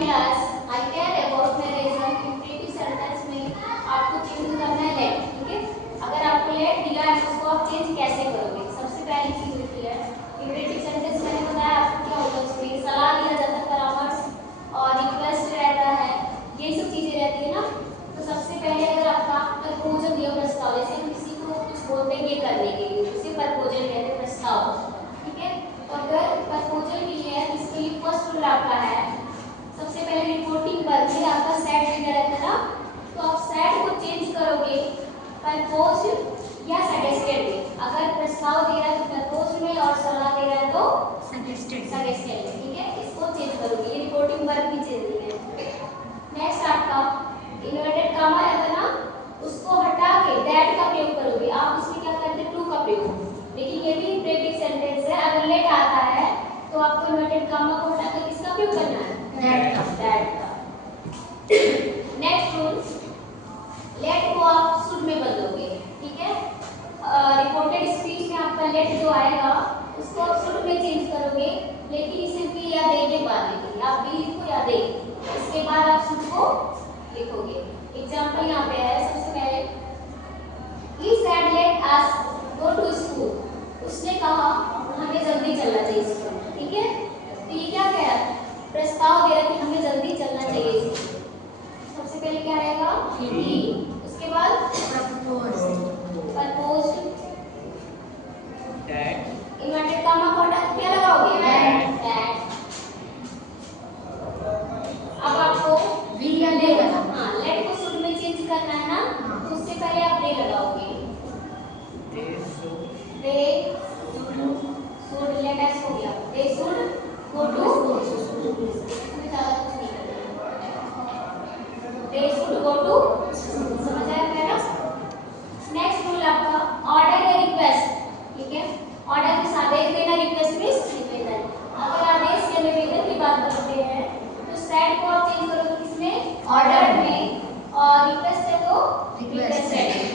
Morning class. I care about मेरे exam इंप्रेटिव sentence में आपको चेंज करना है लेट, ठीक है। अगर आपको लेट दिया है तो उसको आप चेंज कैसे करोगे? सबसे पहली चीज होती है इंप्रेटिव सेंटेंस। मैंने बताया आपको क्या होता है, उसमें सलाह दिया जाता है, परामर्श और रिक्वेस्ट रहता है, ये सब चीजें रहती है ना। तो सबसे पहले अगर आपका प्रपोजल दिया, प्रस्ताव, जैसे हम किसी को कुछ बोलते हैं ये करने के लिए, उसे प्रपोजल कहते हैं, प्रस्ताव, ठीक है। तो अगर प्रपोजल के लिए इसके लिए फर्स्ट रूल आपका है, सबसे पहले रिपोर्टिंग पर फिर आपका सेट दिया रहता है ना, तो आप सेट को चेंज करोगे प्रपोज या सजेस्टेड में। अगर प्रस्ताव दे रहा है तो प्रपोज में और सलाह दे रहा है तो सजेस्टेड में, ठीक है। इसको चेंज करोगे, ये रिपोर्टिंग पर भी चेंजिंग है। नेक्स्ट आपका इन्वर्टेड कॉमा रहता है ना, उसको हटा के दैट का प्रयोग करोगे। आप इसमें क्या करते हैं, टू का प्रयोग, लेकिन ये भी इंप्रेटिव सेंटेंस है। अगर लेट आता है तो आपको इन्वर्टेड कॉमा को हटा कर किसका प्रयोग करना है, दैट का। नेक्स्ट रूल, लेट को आप शुड में बदलोगे, ठीक है। रिपोर्टेड स्पीच में आपका लेट जो आएगा उसको आप शुड में चेंज करोगे, लेकिन इसे भी या दे के बाद लिखोगे। आप भी लिखो या दे, इसके बाद आप शुड को लिखोगे। एग्जांपल यहाँ पे है, सबसे पहले ही said let us go to school, उसने कहा हमें जल्दी चलना चाहिए स्कूल, ठीक है। तो ये क्या कह रहा है, प्रस्ताव दे रहा है कि हमें जल्दी चलना चाहिए स्कूल। सबसे पहले क्या रहेगा, ही, उसके बाद प्रपोज, दैट, इन्वर्टेड कॉमा को हटा के क्या लगाओगे, दैट। अब आपको वी या ले लगाना, हां लेट को शुड में चेंज करना है ना, तो उससे पहले आप दे लगाओगे। दे शुड, लेट अस हो गया, they should go to school, इसमें ज्यादा कुछ नहीं करना, दे शुड गो टू, समझ आया मेरा। नेक्स्ट रूल आपका ऑर्डर या रिक्वेस्ट, ठीक है। ऑर्डर के साथ आदेश देना, रिक्वेस्ट मींस निवेदन। अगर आदेश या निवेदन की बात करते हैं तो सेड को आप चेंज करोगे किसमें, ऑर्डर में, और रिक्वेस्ट है तो रिक्वेस्टेड।